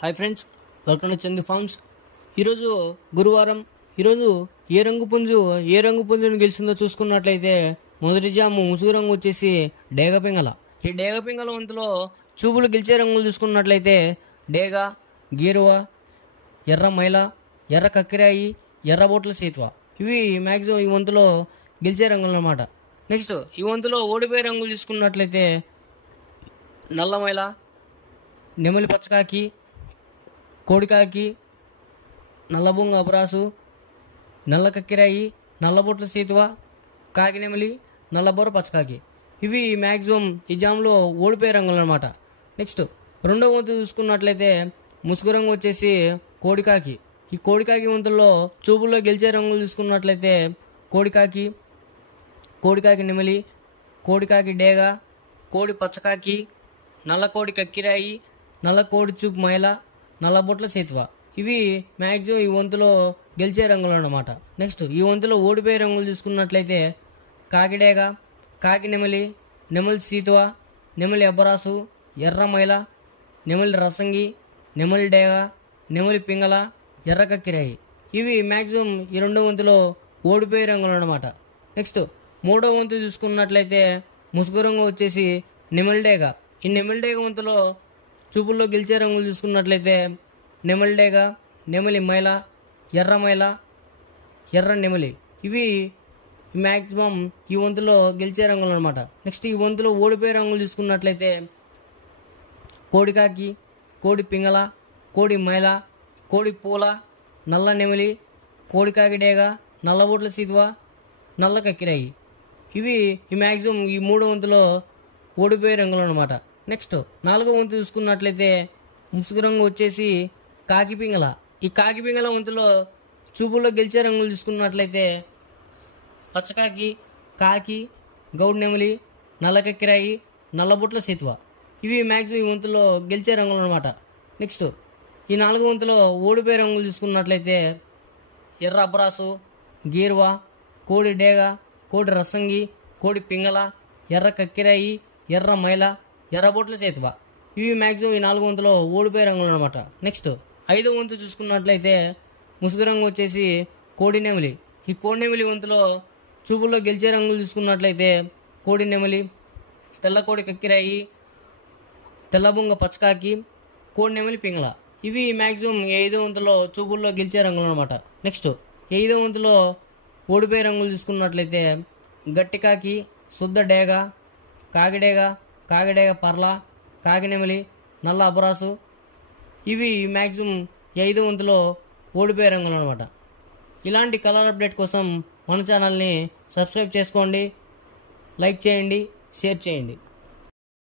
Hi friends, welcome to Chandu farms. ఈరోజు గురువారం. ఈరోజు ఏ రంగు పుంజును గెలిచిందో చూసుకున్నట్లయితే మొదటి జాము ముసుగు రంగు వచ్చేసి డేగపింగళ. ఈ డేగపింగళ వంతులో చూపులు గెలిచే రంగులు చూసుకున్నట్లయితే డేగ, గీరువ, ఎర్ర మైల, ఎర్ర కక్కిరాయి, ఎర్రబోట్ల సీత్వ. ఇవి మ్యాక్సిమం ఈ వంతులో గెలిచే రంగులు అన్నమాట. నెక్స్ట్ ఈ వంతులో ఓడిపోయే రంగులు చూసుకున్నట్లయితే నల్లమైల, నెమలి పచ్చకాకి, కోడికాకి, నల్లబొంగ అపరాసు, నల్ల కక్కిరాయి, నల్లబొట్ల సీతువ, కాకినెమలి, నల్లబొర్ర పచ్చకాకి. ఇవి మ్యాక్సిమం ఈ జామ్లో ఓడిపోయే రంగులు అనమాట. నెక్స్ట్ రెండవ వంతు చూసుకున్నట్లయితే ముసుగు రంగు వచ్చేసి కోడికాకి. ఈ కోడికాకి వంతుల్లో చూపుల్లో గెలిచే రంగులు చూసుకున్నట్లయితే కోడికాకి, కోడికాకి నెమలి, కోడికాకి డేగ, కోడి పచ్చకాకి, నల్ల కోడి కక్కిరాయి, నల్ల కోడి చూపు మైల, నల్లబొట్ల సేతువ. ఇవి మ్యాక్సిమం ఈ వంతులో గెలిచే రంగులు అన్నమాట. నెక్స్ట్ ఈ వంతులో ఓడిపోయే రంగులు చూసుకున్నట్లయితే కాకిడేగ, కాకి నెమలి, నెమలి సీతువ, నెమలి అబ్బరాసు, ఎర్ర మైల, నెమలి రసంగి, నెమలి డేగ, నెమలి పింగళ, ఎర్ర కక్కిరాయి. ఇవి మ్యాక్సిమం ఈ రెండో వంతులో ఓడిపోయే రంగులు అన్నమాట. నెక్స్ట్ మూడో వంతు చూసుకున్నట్లయితే ముసుగు రంగు వచ్చేసి నెమలి డేగ. ఈ నెమలి డేగ వంతులో చూపుల్లో గెలిచే రంగులు చూసుకున్నట్లయితే నెమలి డేగ, నెమలి మైల, ఎర్ర మైల, ఎర్ర నెమలి. ఇవి మ్యాక్సిమం ఈ వంతులో గెలిచే రంగులు అనమాట. నెక్స్ట్ ఈ వంతులో ఓడిపోయే రంగులు చూసుకున్నట్లయితే కోడికాకి, కోడి పింగళ, కోడి మైల, కోడి పూల, నల్ల నెమలి, కోడికాకి డేగ, నల్లబొట్ల సీతువ, నల్ల కక్కిరాయి. ఇవి ఈ మ్యాక్సిమం ఈ మూడో వంతులో ఓడిపోయే రంగులు అనమాట. నెక్స్ట్ నాలుగో వంతు చూసుకున్నట్లయితే ముసుగు రంగు వచ్చేసి కాకి పింగళ. ఈ కాకి పింగళ వంతులో చూపుల్లో గెలిచే రంగులు చూసుకున్నట్లయితే పచ్చకాకి, కాకి, గౌడ్ నెమలి, నల్ల కక్కిరాయి, నల్లబొట్ల సీతువ. ఇవి మ్యాక్సిమం ఈ వంతులో గెలిచే రంగులు అనమాట. నెక్స్ట్ ఈ నాలుగో వంతులో ఓడిపోయే రంగులు చూసుకున్నట్లయితే ఎర్ర అబ్బరాసు, గీర్వ, కోడి డేగ, కోడి రసంగి, కోడి పింగళ, ఎర్ర కక్కిరాయి, ఎర్ర మైల, ఎర్రబొట్ల సేతువ. ఇవి మ్యాక్సిమం ఈ నాలుగు వంతులో ఓడిపోయే రంగులు అనమాట. నెక్స్ట్ ఐదో వంతు చూసుకున్నట్లయితే ముసుగు రంగు వచ్చేసి కోడి నెమలి. ఈ కోడి నెమలి వంతులో చూపుల్లో గెలిచే రంగులు చూసుకున్నట్లయితే కోడి నెమలి, తెల్ల కోడి కక్కిరాయి, తెల్లబొంగ పచ్చకాకి, కోడి నెమలి పింగళ. ఇవి మ్యాక్సిమం ఐదో వంతులో చూపుల్లో గెలిచే రంగులు అనమాట. నెక్స్ట్ ఐదో వంతులో ఓడిపోయే రంగులు చూసుకున్నట్లయితే గట్టికాకి, శుద్ధ డేగ, కాకిడేగ, కాకిడేగ పర్ల, కాకినెమలి, నల్ల అబరాసు. ఇవి మ్యాక్సిమం ఐదో వంతులో ఓడిపోయే రంగులు అనమాట. ఇలాంటి కలర్ అప్డేట్ కోసం మన ఛానల్ని సబ్స్క్రైబ్ చేసుకోండి, లైక్ చేయండి, షేర్ చేయండి.